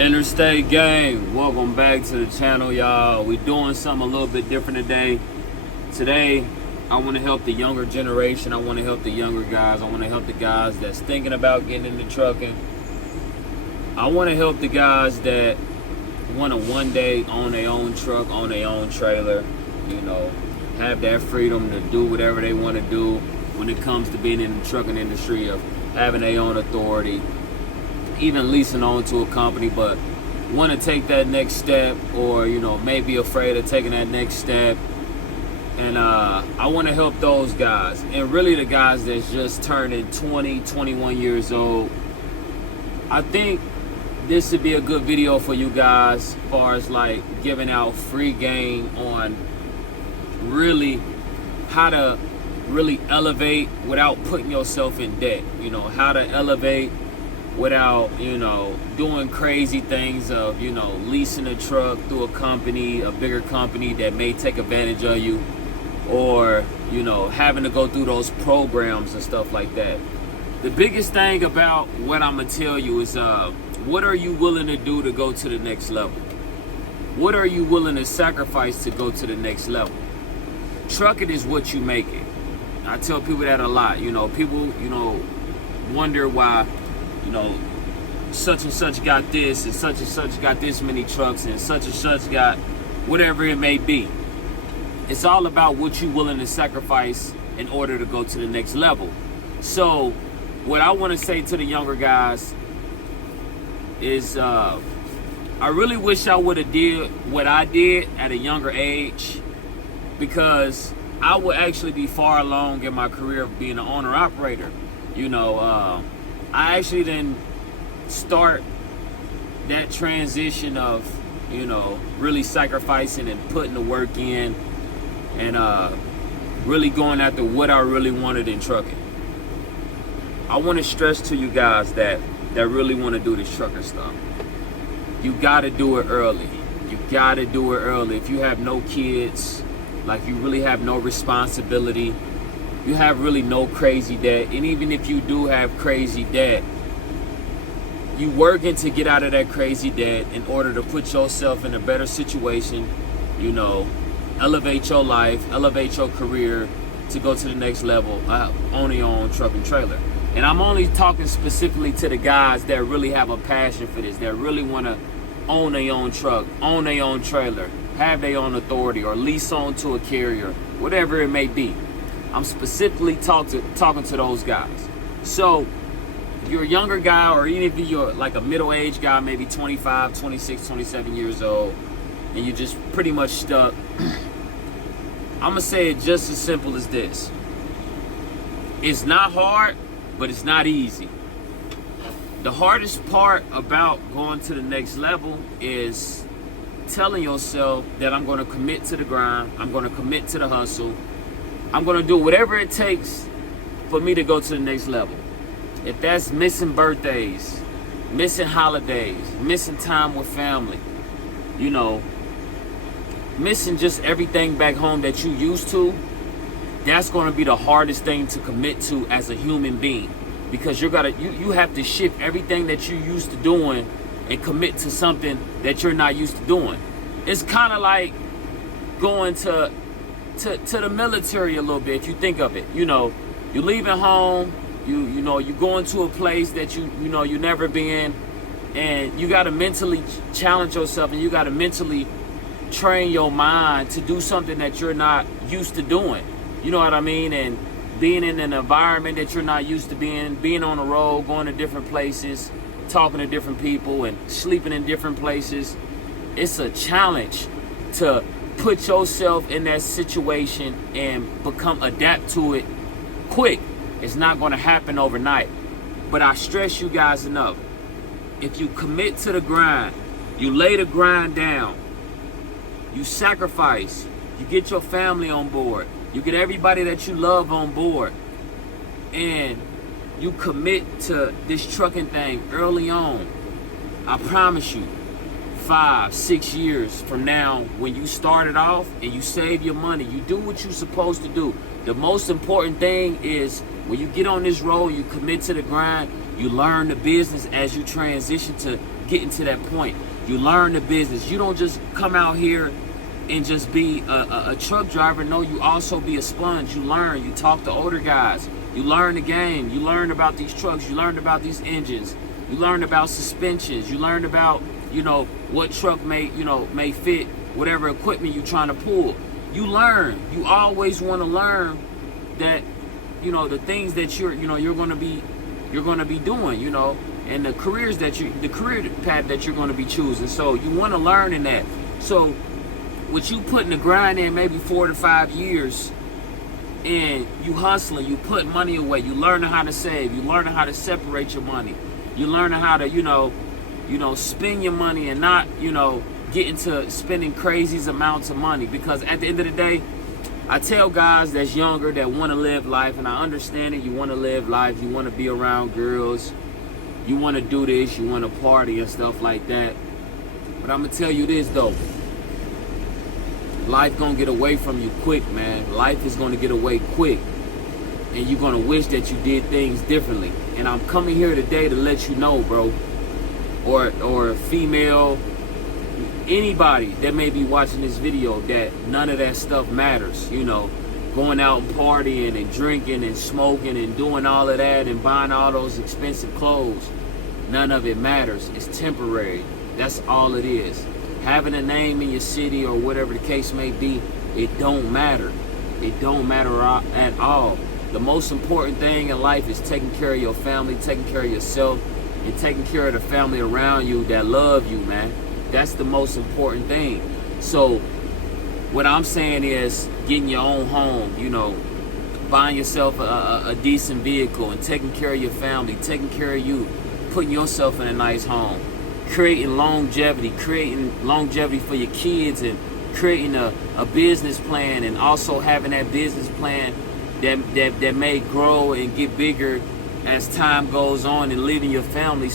Interstate Gang, welcome back to the channel, y'all. We doing something a little bit different today. Today, I want to help the younger generation. I want to help the younger guys. I want to help the guys that's thinking about getting into trucking. I want to help the guys that want to one day own their own truck, own their own trailer, have that freedom to do whatever they want to do when it comes to being in the trucking industry, of having their own authority, even leasing on to a company, but want to take that next step, or maybe afraid of taking that next step. And I want to help those guys, and really the guys that's just turning 20, 21 years old. I think this would be a good video for you guys, as far as like giving out free game on really how to really elevate without putting yourself in debt. How to elevate without doing crazy things of leasing a truck through a company, a bigger company that may take advantage of you, or having to go through those programs and stuff like that. The biggest thing about what I'm gonna tell you is what are you willing to do to go to the next level? What are you willing to sacrifice to go to the next level? Trucking is what you make it. I tell people that a lot. People wonder why such and such got this, and such got this many trucks, and such got whatever it may be. It's all about what you're willing to sacrifice in order to go to the next level. So what I want to say to the younger guys is I really wish I would have did what I did at a younger age, because I would actually be far along in my career of being an owner-operator. I actually didn't start that transition of, really sacrificing and putting the work in, and really going after what I really wanted in trucking. I want to stress to you guys that really want to do this trucker stuff. You got to do it early. You got to do it early. If you have no kids, like you really have no responsibility, you have really no crazy debt, and even if you do have crazy debt, you working to get out of that crazy debt in order to put yourself in a better situation, elevate your life, elevate your career to go to the next level, own your own truck and trailer. And I'm only talking specifically to the guys that really have a passion for this, that really want to own their own truck, own their own trailer, have their own authority, or lease on to a carrier, whatever it may be. I'm specifically talking to those guys. So if you're a younger guy, or even if you're like a middle-aged guy, maybe 25, 26, 27 years old, and you're just pretty much stuck, I'm gonna say it just as simple as this. It's not hard, but it's not easy. The hardest part about going to the next level is telling yourself that I'm gonna commit to the grind, I'm gonna commit to the hustle, I'm gonna do whatever it takes for me to go to the next level. If that's missing birthdays, missing holidays, missing time with family, missing just everything back home that you used to, that's gonna be the hardest thing to commit to as a human being, because you have to shift everything that you used to doing and commit to something that you're not used to doing. It's kind of like going to the military a little bit, if you think of it. You're leaving home, you going to a place that you never been, and you got to mentally challenge yourself, and you got to mentally train your mind to do something that you're not used to doing. You know what I mean? And being in an environment that you're not used to being on the road, going to different places, talking to different people, and sleeping in different places. It's a challenge to put yourself in that situation and adapt to it quick. It's not going to happen overnight. But I stress you guys enough. If you commit to the grind, you lay the grind down, you sacrifice, you get your family on board, you get everybody that you love on board, and you commit to this trucking thing early on, I promise you, 5, 6 years from now, when you started off and you save your money, you do what you're supposed to do. The most important thing is when you get on this road, you commit to the grind, you learn the business as you transition to getting to that point. You learn the business. You don't just come out here and just be a truck driver. No, you also be a sponge. You learn. You talk to older guys. You learn the game. You learn about these trucks. You learn about these engines. You learn about suspensions. You learn about, you know, what truck may fit whatever equipment you're trying to pull. You learn. You always want to learn that, you know, the things that you're going to be doing, you know, and the career path that you're going to be choosing. So you want to learn in that. So with you putting the grind in maybe 4 to 5 years, and you hustling, you put money away, you learning how to save, you learning how to separate your money, you learning how to, you know, spend your money and not, you know, get into spending crazy amounts of money. Because at the end of the day, I tell guys that's younger that want to live life, and I understand it, you want to live life, you want to be around girls, you want to do this, you want to party and stuff like that. But I'm going to tell you this though. Life gonna get away from you quick, man. Life is gonna get away quick. And you're gonna wish that you did things differently. And I'm coming here today to let you know, bro, or female, anybody that may be watching this video, that none of that stuff matters. You know, going out and partying and drinking and smoking and doing all of that and buying all those expensive clothes, none of it matters. It's temporary. That's all it is. Having a name in your city or whatever the case may be, it don't matter. It don't matter at all. The most important thing in life is taking care of your family, taking care of yourself, and taking care of the family around you that love you, man. That's the most important thing. So what I'm saying is getting your own home, you know, buying yourself a decent vehicle and taking care of your family, taking care of you, putting yourself in a nice home. Creating longevity for your kids, and creating a business plan, and also having that business plan that may grow and get bigger as time goes on, and leaving your family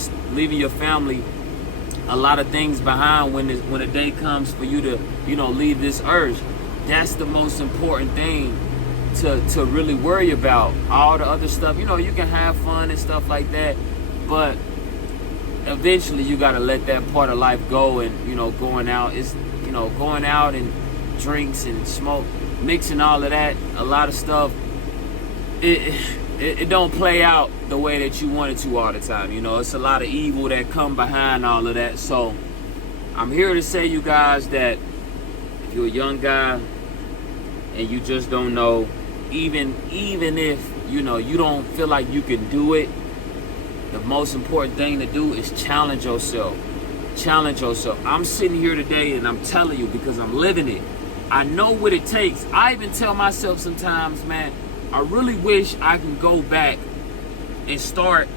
a lot of things behind when the day comes for you to, you know, leave this earth. That's the most important thing to really worry about. All the other stuff, you know, you can have fun and stuff like that, but eventually you got to let that part of life go. And, you know, going out and drinks and smoke, mixing all of that, a lot of stuff, it don't play out the way that you want it to all the time. You know, it's a lot of evil that come behind all of that. So I'm here to say, you guys, that if you're a young guy and you just don't know, even if, you know, you don't feel like you can do it, the most important thing to do is challenge yourself. Challenge yourself. I'm sitting here today and I'm telling you, because I'm living it. I know what it takes. I even tell myself sometimes, man, I really wish I can go back and start.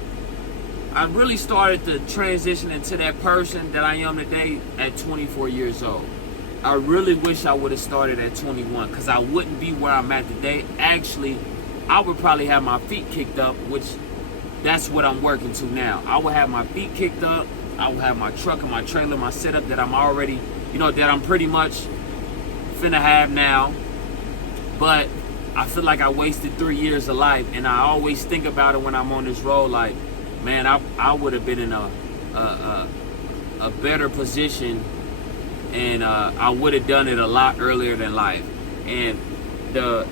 I really started to transition into that person that I am today at 24 years old. I really wish I would have started at 21, because I wouldn't be where I'm at today. Actually, I would probably have my feet kicked up, which that's what I'm working to now. I will have my feet kicked up. I will have my truck and my trailer, my setup that I'm already, you know, that I'm pretty much finna have now. But I feel like I wasted 3 years of life, and I always think about it when I'm on this road, like, man, I would have been in a better position, and I would have done it a lot earlier than life. And the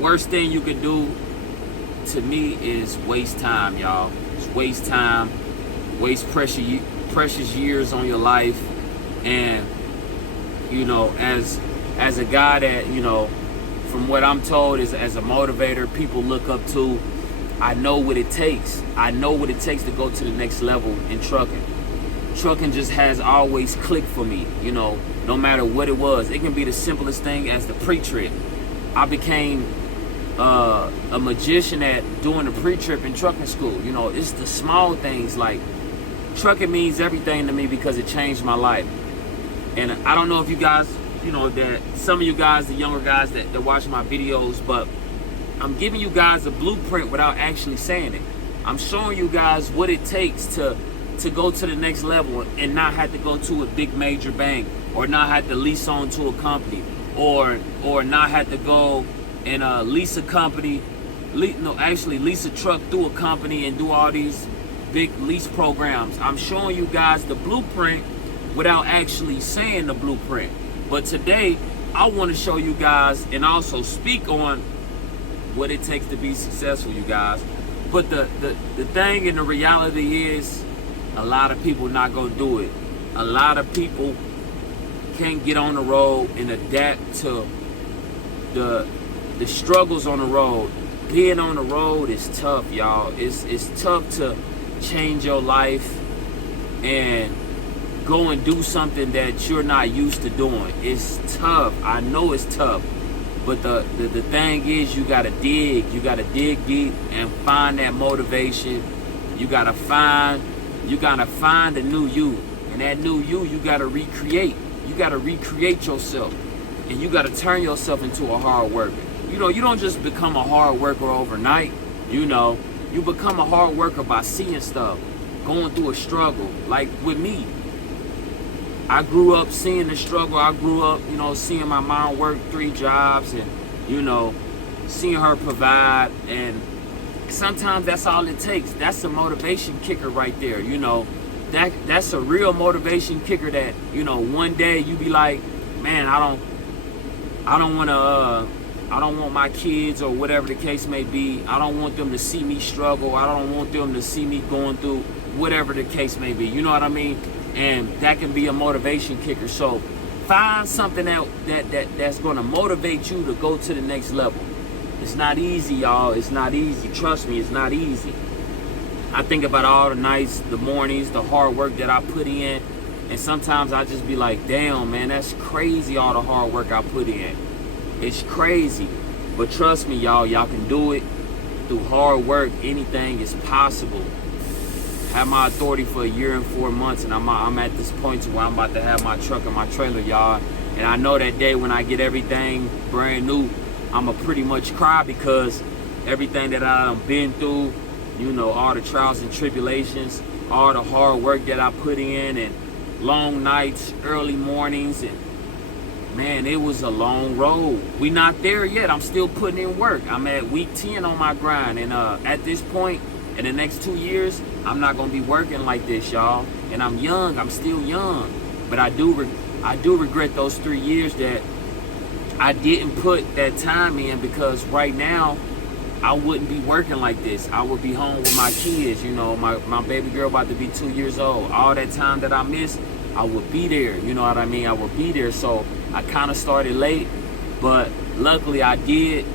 worst thing you could do, to me, is waste time, y'all. Just waste time, waste precious years on your life. And, you know, as a guy that, you know, from what I'm told, is as a motivator, people look up to, I know what it takes. I know what it takes to go to the next level in trucking. Trucking just has always clicked for me, you know, no matter what it was. It can be the simplest thing as the pre-trip. I became a magician at doing the pre-trip in trucking school. You know, it's the small things. Like, trucking means everything to me because it changed my life. And I don't know if you guys, you know, that some of you guys, the younger guys that watch my videos, but I'm giving you guys a blueprint without actually saying it. I'm showing you guys what it takes to go to the next level and not have to go to a big major bank, or not have to lease on to a company, or not have to go and lease a company, lease a truck through a company and do all these big lease programs. I'm showing you guys the blueprint without actually saying the blueprint. But today, I want to show you guys and also speak on what it takes to be successful, you guys. But the thing and the reality is, a lot of people not going to do it. A lot of people can't get on the road and adapt to the struggles on the road. Being on the road is tough, y'all. It's tough to change your life and go and do something that you're not used to doing. It's tough. I know it's tough. But the thing is, you gotta dig deep and find that motivation. You gotta find a new you. And that new you gotta recreate. You gotta recreate yourself. And you gotta turn yourself into a hard worker. You know, you don't just become a hard worker overnight. You know, you become a hard worker by seeing stuff, going through a struggle. Like with me, I grew up seeing the struggle. I grew up, you know, seeing my mom work 3 jobs and, you know, seeing her provide. And sometimes that's all it takes. That's a motivation kicker right there. You know, that's a real motivation kicker that, you know, one day you be like, man, I don't want my kids or whatever the case may be. I don't want them to see me struggle. I don't want them to see me going through whatever the case may be. You know what I mean? And that can be a motivation kicker. So find something that's going to motivate you to go to the next level. It's not easy, y'all. It's not easy. Trust me, it's not easy. I think about all the nights, the mornings, the hard work that I put in. And sometimes I just be like, damn, man, that's crazy, all the hard work I put in. It's crazy. But trust me, y'all can do it. Through hard work, anything is possible. I had my authority for a year and 4 months, and I'm at this point to where I'm about to have my truck and my trailer, y'all. And I know that day when I get everything brand new, I'ma pretty much cry, because everything that I've been through, you know, all the trials and tribulations, all the hard work that I put in, and long nights, early mornings, and man, it was a long road. We not there yet. I'm still putting in work. I'm at week 10 on my grind, and at this point, in the next 2 years, I'm not gonna be working like this, y'all. And I'm young. I'm still young, but I do regret those 3 years that I didn't put that time in, because right now I wouldn't be working like this. I would be home with my kids. You know, my baby girl about to be 2 years old. All that time that I missed, I would be there. You know what I mean? I would be there. So I kind of started late, but luckily I did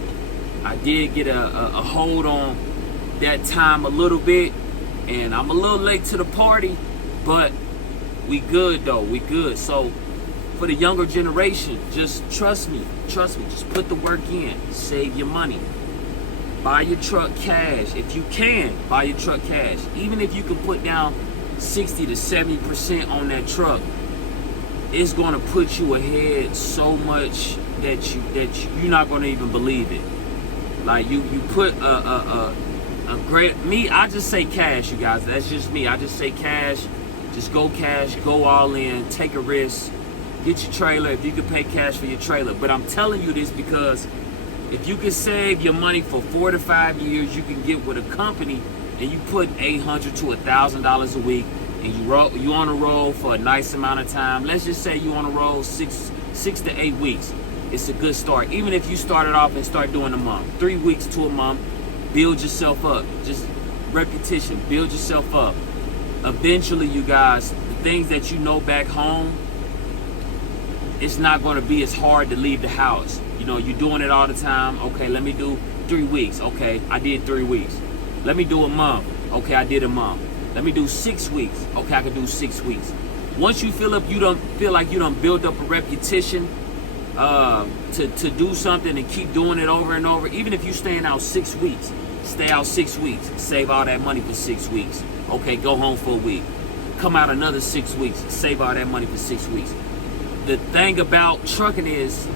get a hold on that time a little bit, and I'm a little late to the party, but we good though. We good. So for the younger generation, just trust me. Just put the work in. Save your money. Buy your truck cash. If you can, buy your truck cash. Even if you can put down 60 to 70% on that truck, it's gonna put you ahead so much that you're not gonna even believe it. Like you put a great, me, I just say cash, you guys. That's just me. I just say cash. Just go cash, go all in, take a risk, get your trailer if you can pay cash for your trailer. But I'm telling you this because if you can save your money for 4 to 5 years, you can get with a company and you put $800 to $1,000 a week, and you on a roll for a nice amount of time. Let's just say you on a roll six to 8 weeks. It's a good start. Even if you started off and start doing a month, 3 weeks to a month, build yourself up. Just repetition, build yourself up. Eventually, you guys, the things that you know back home, it's not going to be as hard to leave the house. You know, you're doing it all the time. Okay, let me do 3 weeks. Okay, I did 3 weeks. Let me do a month. Okay, I did a month. Let me do 6 weeks. Okay, I can do 6 weeks. Once you feel like you done build up a repetition to do something and keep doing it over and over. Even if you staying out 6 weeks, stay out 6 weeks. Save all that money for 6 weeks. Okay, go home for a week. Come out another 6 weeks. Save all that money for 6 weeks. The thing about trucking is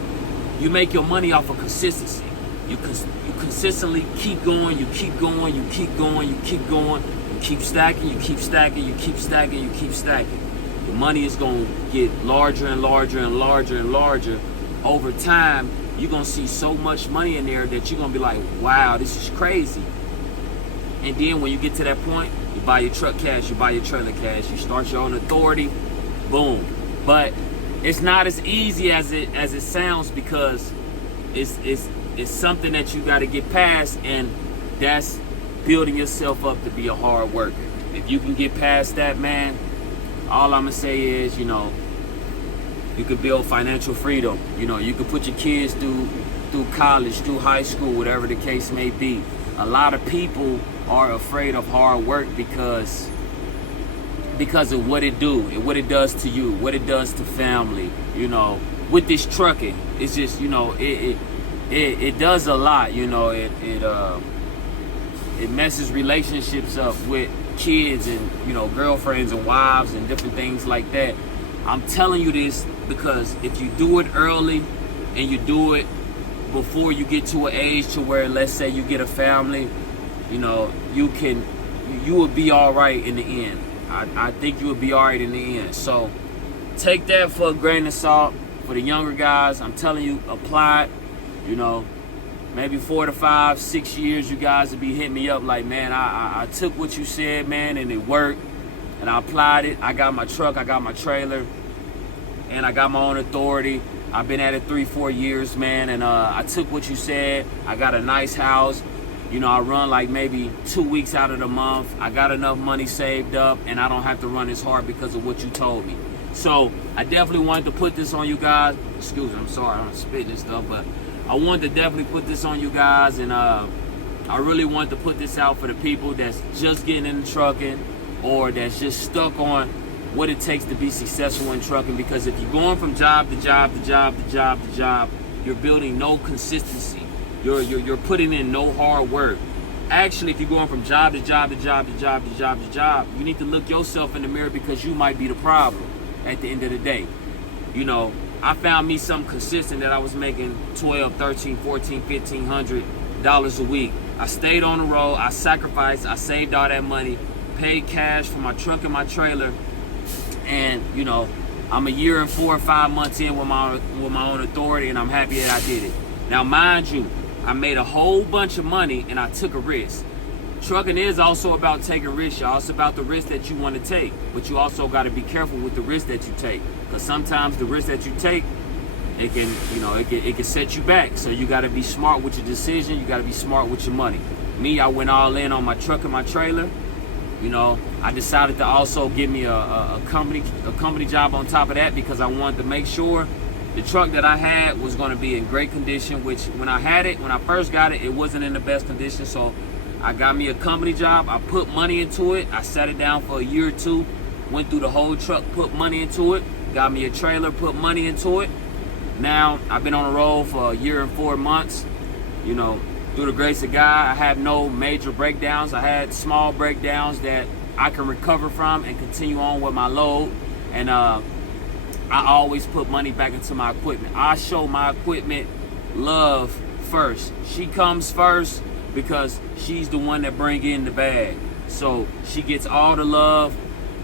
you make your money off of consistency. You consistently keep going, you keep going, you keep going, you keep going, you keep stacking, you keep stacking, you keep stacking, you keep stacking. The money is going to get larger and larger and larger and larger. Over time, you're going to see so much money in there that you're going to be like, wow, this is crazy. And then when you get to that point, you buy your truck cash, you buy your trailer cash, you start your own authority, boom. But it's not as easy as it sounds, because it's something that you got to get past, and that's building yourself up to be a hard worker. If you can get past that, man, all I'm gonna say is, you know, you could build financial freedom. You know, you could put your kids through college, through high school, whatever the case may be. A lot of people are afraid of hard work because of what it do and what it does to you, what it does to family. You know, with this trucking, it's just, you know, it does a lot. You know, it messes relationships up with kids and, you know, girlfriends and wives and different things like that. I'm telling you this because if you do it early and you do it before you get to an age to where, let's say you get a family, you know, you will be all right in the end. I think you will be all right in the end. So take that for a grain of salt. For the younger guys, I'm telling you, apply it. You know, maybe 4 to 5, 6 years, you guys will be hitting me up like, man, I took what you said, man, and it worked, and I applied it. I got my truck, I got my trailer, and I got my own authority. I've been at it 3-4 years, man, and I took what you said. I got a nice house. You know, I run like maybe 2 weeks out of the month. I got enough money saved up, and I don't have to run as hard because of what you told me. So I definitely wanted to put this on you guys. Excuse me, I'm sorry, I'm spitting and stuff, but I wanted to definitely put this on you guys, and I really want to put this out for the people that's just getting into trucking, or that's just stuck on what it takes to be successful in trucking. Because if you're going from job to job to job to job to job, you're building no consistency. You're putting in no hard work. Actually, if you're going from job to job to job to job to job to job, you need to look yourself in the mirror, because you might be the problem at the end of the day. You know, I found me something consistent that I was making $1,200, $1,300, $1,400, $1,500 a week. I stayed on the road, I sacrificed, I saved all that money, paid cash for my truck and my trailer, and, you know, I'm a year and 4 or 5 months in with my own authority, and I'm happy that I did it. Now, mind you, I made a whole bunch of money, and I took a risk. Trucking is also about taking risks, y'all. It's about the risk that you want to take, but you also got to be careful with the risk that you take, because sometimes the risk that you take, it can set you back. So you got to be smart with your decision. You got to be smart with your money. Me, I went all in on my truck and my trailer. You know, I decided to also give me a company job on top of that, because I wanted to make sure the truck that I had was going to be in great condition, which when I first got it, it wasn't in the best condition. So I got me a company job. I put money into it. I sat it down for a year or two, went through the whole truck, put money into it, got me a trailer, put money into it. Now I've been on the road for a year and 4 months. You know, through the grace of God, I have no major breakdowns. I had small breakdowns that I can recover from and continue on with my load. And I always put money back into my equipment. I show my equipment love first. She comes first because she's the one that brings in the bag. So she gets all the love.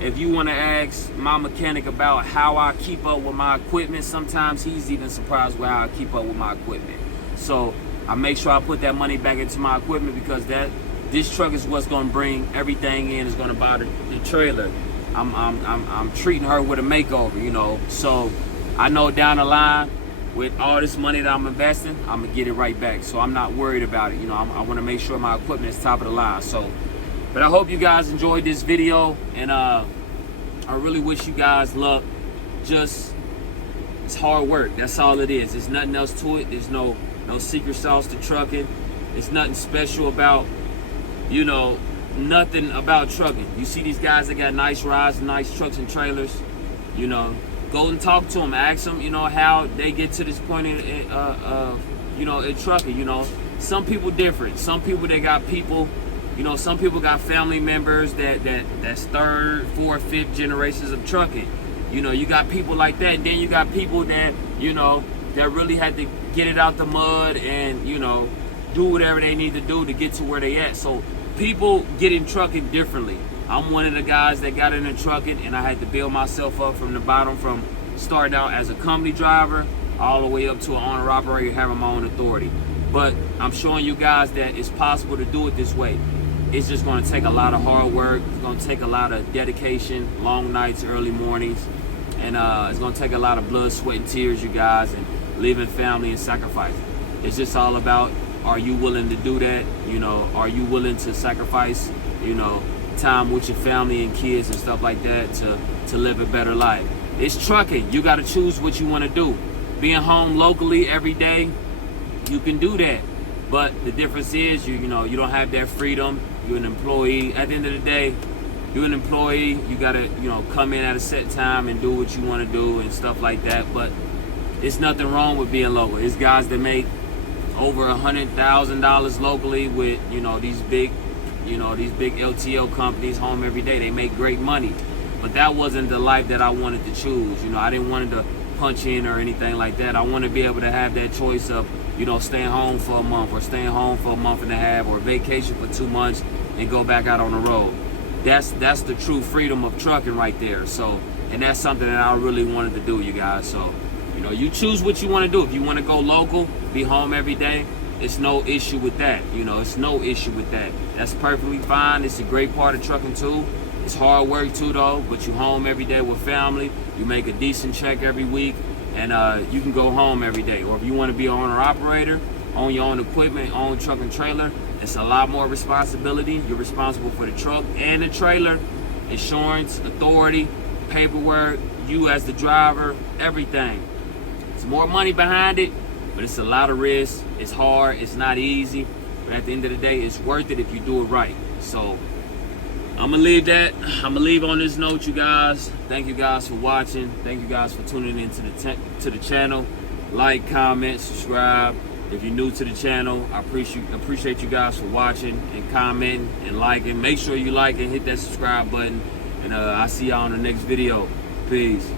If you want to ask my mechanic about how I keep up with my equipment, sometimes he's even surprised with how I keep up with my equipment. So I make sure I put that money back into my equipment, because this truck is what's going to bring everything in. It's going to buy the trailer. I'm treating her with a makeover, you know. So I know down the line, with all this money that I'm investing, I'm gonna get it right back. So I'm not worried about it. You know, I want to make sure my equipment is top of the line. So, but I hope you guys enjoyed this video, and I really wish you guys luck. Just, it's hard work. That's all it is. There's nothing else to it. There's no secret sauce to trucking. It's nothing special about, you know, nothing about trucking. You see these guys that got nice rides, nice trucks and trailers, you know, go and talk to them, ask them, you know, how they get to this point in trucking. You know, some people different. Some people, they got people, you know, some people got family members that's 3rd, 4th, 5th generations of trucking. You know, you got people like that, and then you got people that, you know, that really had to get it out the mud and, you know, do whatever they need to do to get to where they at. So people get in trucking differently. I'm one of the guys that got into trucking, and I had to build myself up from the bottom, from starting out as a company driver all the way up to an owner-operator having my own authority. But I'm showing you guys that it's possible to do it this way. it's just going to take a lot of hard work. It's going to take a lot of dedication, long nights, early mornings, and it's going to take a lot of blood, sweat, and tears, you guys, and leaving family and sacrifice. It's just all about, are you willing to do that? You know, are you willing to sacrifice, you know, time with your family and kids and stuff like that to live a better life? It's trucking. You got to choose what you want to do. Being home locally every day, you can do that. But the difference is, you know, you don't have that freedom. You're an employee. At the end of the day, you're an employee. You got to, you know, come in at a set time and do what you want to do and stuff like that. But it's nothing wrong with being local. It's guys that make over $100,000 locally with, you know, these big LTL companies home every day. They make great money. But that wasn't the life that I wanted to choose. You know, I didn't want to punch in or anything like that. I want to be able to have that choice of, you know, staying home for a month or staying home for a month and a half or vacation for 2 months and go back out on the road. That's the true freedom of trucking right there. So, and that's something that I really wanted to do, you guys. So, you know, you choose what you want to do. If you want to go local, be home every day, it's no issue with that. You know, it's no issue with that. That's perfectly fine. It's a great part of trucking too. It's hard work too though, but you home every day with family. You make a decent check every week, and you can go home every day. Or if you want to be an owner-operator, own your own equipment, own truck and trailer, it's a lot more responsibility. You're responsible for the truck and the trailer, insurance, authority, paperwork, you as the driver, everything. It's more money behind it, but it's a lot of risk. It's hard, it's not easy, but at the end of the day, it's worth it if you do it right. So I'm gonna leave that. I'm gonna leave on this note, you guys. Thank you guys for watching. Thank you guys for tuning into the channel. Like, comment, subscribe. If you're new to the channel, I appreciate you guys for watching and commenting and liking. Make sure you like and hit that subscribe button. And I'll see y'all on the next video. Peace.